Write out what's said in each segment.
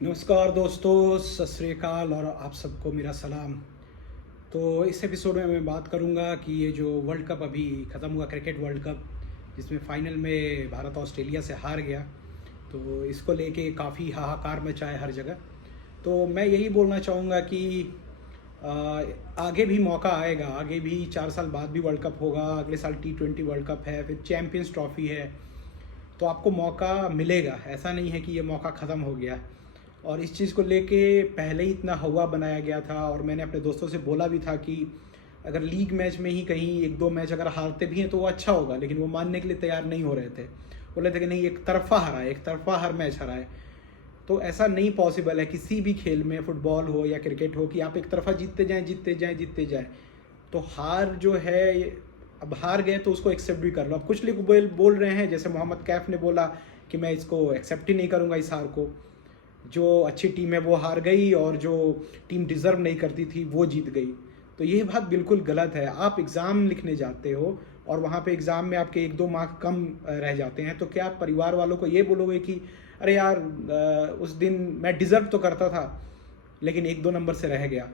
नमस्कार दोस्तों, सत श्री अकाल और आप सबको मेरा सलाम। तो इस एपिसोड में मैं बात करूंगा कि ये जो वर्ल्ड कप अभी ख़त्म हुआ, क्रिकेट वर्ल्ड कप, जिसमें फ़ाइनल में भारत ऑस्ट्रेलिया से हार गया, तो इसको लेके काफ़ी हाहाकार मचा है हर जगह। तो मैं यही बोलना चाहूँगा कि आ, आगे भी मौका आएगा, आगे भी 4 साल बाद भी वर्ल्ड कप होगा, अगले साल T20 वर्ल्ड कप है, फिर चैम्पियंस ट्रॉफ़ी है, तो आपको मौका मिलेगा। ऐसा नहीं है कि ये मौका ख़त्म हो गया। और इस चीज़ को लेके पहले ही इतना हवा बनाया गया था, और मैंने अपने दोस्तों से बोला भी था कि अगर लीग मैच में ही कहीं 1-2 मैच अगर हारते भी हैं तो वो अच्छा होगा, लेकिन वो मानने के लिए तैयार नहीं हो रहे थे। बोल रहे थे कि नहीं, एक तरफा हरा है, एक तरफा हर मैच हरा है। तो ऐसा नहीं पॉसिबल है किसी भी खेल में, फुटबॉल हो या क्रिकेट हो, कि आप एक तरफा जीतते जाएँ जीतते जाएँ जीतते जाएँ। तो हार जो है, अब हार गए तो उसको एक्सेप्ट भी कर लो। अब कुछ लोग बोल रहे हैं, जैसे मोहम्मद कैफ ने बोला कि मैं इसको एक्सेप्ट ही नहीं करूँगा, इस हार को। जो अच्छी टीम है वो हार गई और जो टीम डिज़र्व नहीं करती थी वो जीत गई। तो ये बात बिल्कुल गलत है। आप एग्ज़ाम लिखने जाते हो और वहाँ पे एग्ज़ाम में आपके 1-2 मार्क कम रह जाते हैं, तो क्या आप परिवार वालों को ये बोलोगे कि अरे यार, उस दिन मैं डिज़र्व तो करता था लेकिन 1-2 नंबर से रह गया।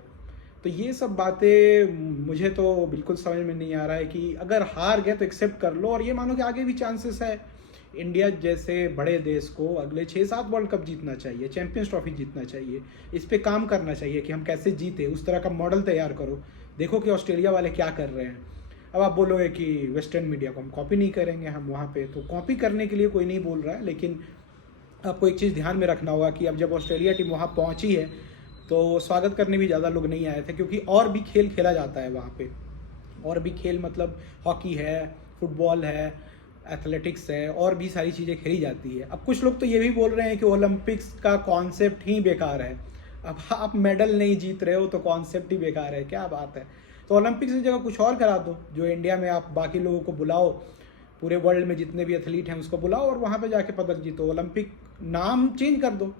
तो ये सब बातें मुझे तो बिल्कुल समझ में नहीं आ रहा है कि अगर हार गए तो एक्सेप्ट कर लो और ये मानो कि आगे भी चांसेस है। इंडिया जैसे बड़े देश को अगले 6-7 वर्ल्ड कप जीतना चाहिए, चैंपियंस ट्रॉफी जीतना चाहिए, इस पे काम करना चाहिए कि हम कैसे जीते, उस तरह का मॉडल तैयार करो। देखो कि ऑस्ट्रेलिया वाले क्या कर रहे हैं। अब आप बोलोगे कि वेस्टर्न मीडिया को हम कॉपी नहीं करेंगे, हम वहाँ पे तो कॉपी करने के लिए कोई नहीं बोल रहा है, लेकिन आपको एक चीज़ ध्यान में रखना होगा कि अब जब ऑस्ट्रेलिया टीम वहाँ पहुँची है तो स्वागत करने भी ज़्यादा लोग नहीं आए थे, क्योंकि और भी खेल खेला जाता है वहाँ पे। और भी खेल मतलब हॉकी है, फुटबॉल है, एथलेटिक्स है, और भी सारी चीज़ें खेली जाती है। अब कुछ लोग तो ये भी बोल रहे हैं कि ओलंपिक्स का कॉन्सेप्ट ही बेकार है। अब आप मेडल नहीं जीत रहे हो तो कॉन्सेप्ट ही बेकार है, क्या बात है। तो ओलंपिक्स की जगह कुछ और करा दो। जो इंडिया में आप बाकी लोगों को बुलाओ, पूरे वर्ल्ड में जितने भी एथलीट हैं उसको बुलाओ और वहाँ पे जाके पदक जीतो। ओलंपिक नाम चेंज कर दो।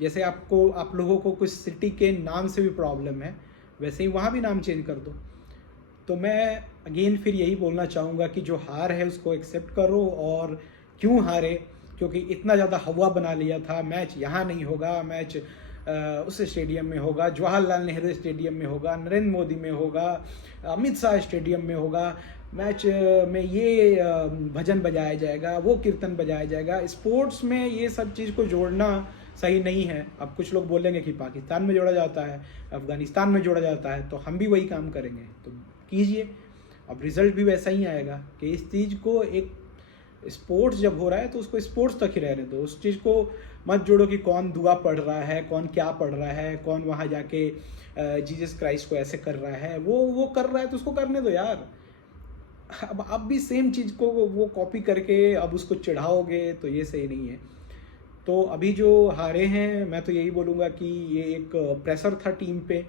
जैसे आप लोगों को कुछ सिटी के नाम से भी प्रॉब्लम है, वैसे ही वहाँ भी नाम चेंज कर दो। तो मैं अगेन फिर यही बोलना चाहूँगा कि जो हार है उसको एक्सेप्ट करो। और क्यों हारे, क्योंकि इतना ज़्यादा हवा बना लिया था, मैच यहाँ नहीं होगा, मैच उस स्टेडियम में होगा, जवाहरलाल नेहरू स्टेडियम में होगा, नरेंद्र मोदी में होगा, अमित शाह स्टेडियम में होगा, मैच में ये भजन बजाया जाएगा, वो कीर्तन बजाया जाएगा। स्पोर्ट्स में ये सब चीज़ को जोड़ना सही नहीं है। अब कुछ लोग बोलेंगे कि पाकिस्तान में जोड़ा जाता है, अफगानिस्तान में जोड़ा जाता है, तो हम भी वही काम करेंगे, तो कीजिए। अब रिजल्ट भी वैसा ही आएगा कि इस चीज़ को, एक स्पोर्ट्स जब हो रहा है तो उसको स्पोर्ट्स तक ही रहने दो। उस चीज़ को मत जोड़ो कि कौन दुआ पढ़ रहा है, कौन क्या पढ़ रहा है, कौन वहाँ जाके जीसस क्राइस्ट को ऐसे कर रहा है, वो कर रहा है तो उसको करने दो यार। अब आप भी सेम चीज़ को वो कॉपी करके अब उसको चिढ़ाओगे तो ये सही नहीं है। तो अभी जो हारे हैं, मैं तो यही बोलूँगा कि ये एक प्रेशर था टीम पे,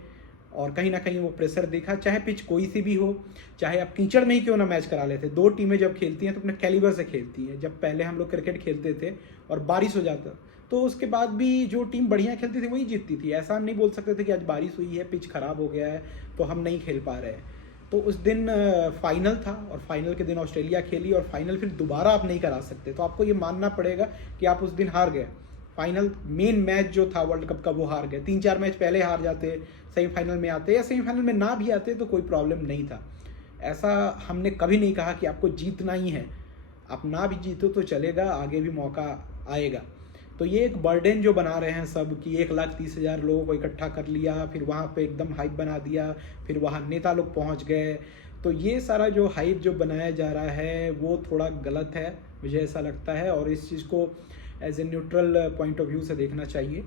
और कहीं ना कहीं वो प्रेशर देखा, चाहे पिच कोई सी भी हो, चाहे आप कीचड़ में ही क्यों ना मैच करा लेते। दो टीमें जब खेलती हैं तो अपने कैलिबर से खेलती हैं। जब पहले हम लोग क्रिकेट खेलते थे और बारिश हो जाता, तो उसके बाद भी जो टीम बढ़िया खेलती थी वही जीतती थी। ऐसा हम नहीं बोल सकते थे कि आज बारिश हुई है, पिच खराब हो गया है तो हम नहीं खेल पा रहे हैं। तो उस दिन फाइनल था और फाइनल के दिन ऑस्ट्रेलिया खेली, और फाइनल फिर दोबारा आप नहीं करा सकते। तो आपको ये मानना पड़ेगा कि आप उस दिन हार गए। फाइनल मेन मैच जो था वर्ल्ड कप का वो हार गए। 3-4 मैच पहले हार जाते, सेमीफाइनल में आते, या सेमीफाइनल में ना भी आते तो कोई प्रॉब्लम नहीं था। ऐसा हमने कभी नहीं कहा कि आपको जीतना ही है। आप ना भी जीतो तो चलेगा, आगे भी मौका आएगा। तो ये एक बर्डन जो बना रहे हैं सब, कि 1,30,000 लोगों को इकट्ठा कर लिया, फिर वहाँ पे एकदम हाइप बना दिया, फिर वहाँ नेता लोग पहुँच गए। तो ये सारा जो हाइप जो बनाया जा रहा है वो थोड़ा गलत है, मुझे ऐसा लगता है। और इस चीज़ को as a neutral point of view से देखना चाहिए।